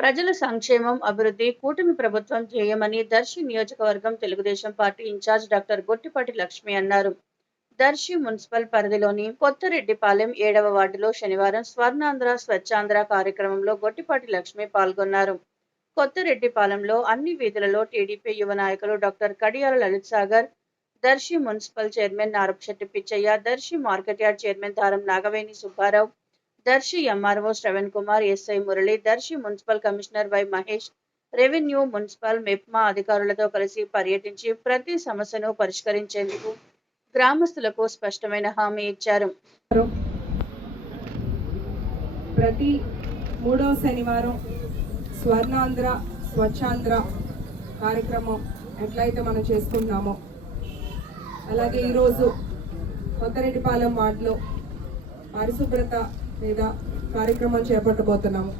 ప్రజల సంక్షేమం, అభివృద్ధి కూటమి ప్రభుత్వం ధ్యేయమని దర్శి నియోజకవర్గం Telugu Desam party in charge doctor Gottipati Lakshmi అన్నారు. దర్శి మున్సిపల్ పరిధిలోని కొత్తరెడ్డిపాలెం 7వ వార్డులో శనివారం స్వర్ణాంధ్ర స్వచ్ఛాంధ్ర కార్యక్రమంలో గొట్టిపాటి లక్ష్మి పాల్గొన్నారు. కొత్తరెడ్డిపాలెంలో అన్ని వీధులలో టీడీపీ యువ నాయకులు doctor Kadiyala Lalit Sagar, Darsi municipal chairman Narapasetti Pichaiah, Darsi market yard chairman Daram Nagaveni Subbarao, Darsi MRO Shravan Kumar, SI Murali, Darsi municipal commissioner Y Mahesh, revenue, municipal, MEPMA అధికారులతో కలిసి పర్యటించి ప్రతి సమస్యను పరిష్కరించేందుకు గ్రామస్తులకు స్పష్టమైన హామీ ఇచ్చారు. ప్రతి మూడో శనివారం స్వర్ణాంధ్ర స్వచ్ఛాంధ్ర కార్యక్రమం ఎట్లయితే మనం చేసుకుంటున్నామో అలాగే ఈరోజు కొత్తరెడ్డిపాలెం వార్డులో పరిశుభ్రత మీద కార్యక్రమం చేపట్టబోతున్నాము.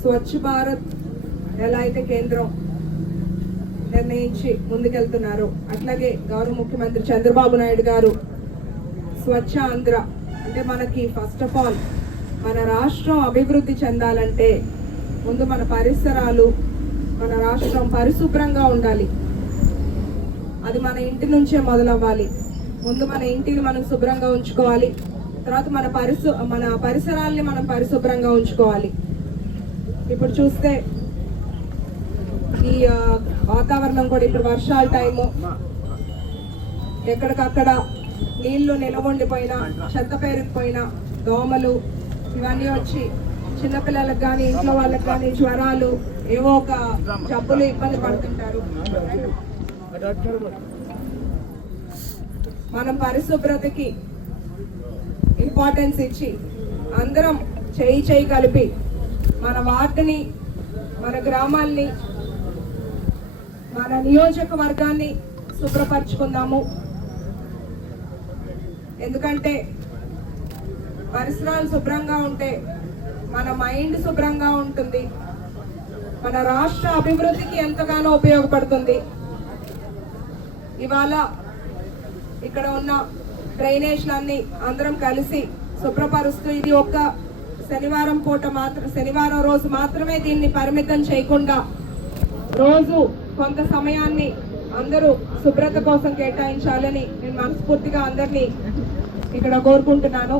స్వచ్ఛ భారత్ ఎలా అయితే కేంద్రం నిర్ణయించి ముందుకెళ్తున్నారో అట్లాగే గౌరవ ముఖ్యమంత్రి చంద్రబాబు నాయుడు గారు స్వచ్ఛ ఆంధ్ర అంటే మనకి ఫస్ట్ ఆఫ్ ఆల్ మన రాష్ట్రం అభివృద్ధి చెందాలంటే ముందు మన పరిసరాలు, మన రాష్ట్రం పరిశుభ్రంగా ఉండాలి. అది మన ఇంటి నుంచే మొదలవ్వాలి. ముందు మన ఇంటిని మనం శుభ్రంగా ఉంచుకోవాలి. తర్వాత మన పరిసరాల్ని మనం పరిశుభ్రంగా ఉంచుకోవాలి. ఇప్పుడు చూస్తే ఈ వాతావరణం కూడా ఇప్పుడు వర్షాల టైము, ఎక్కడికక్కడ నీళ్లు నిలవండిపోయినా, చెత్త పేరుకుపోయినా, దోమలు ఇవన్నీ వచ్చి చిన్నపిల్లలకు కానీ ఇంట్లో వాళ్ళకి కానీ జ్వరాలు, ఏవో ఒక జబ్బులు ఇబ్బంది పడుతుంటారు. మనం పరిశుభ్రతకి ఇంపార్టెన్స్ ఇచ్చి అందరం చేయి కలిపి మన వార్డుని, మన గ్రామాల్ని, మన నియోజకవర్గాన్ని శుభ్రపరచుకుందాము. ఎందుకంటే పరిసరాలు శుభ్రంగా ఉంటే మన మైండ్ శుభ్రంగా ఉంటుంది, మన రాష్ట్ర అభివృద్ధికి ఎంతగానో ఉపయోగపడుతుంది. ఇవాళ ఇక్కడ ఉన్న డ్రైనేజ్లన్నీ అందరం కలిసి శుభ్రపరుస్తూ ఇది ఒక్క శనివారం రోజు మాత్రమే దీన్ని పరిమితం చేయకుండా రోజు కొంత సమయాన్ని అందరూ శుభ్రత కోసం కేటాయించాలని నేను మనస్ఫూర్తిగా అందరినీ ఇక్కడ కోరుకుంటున్నాను.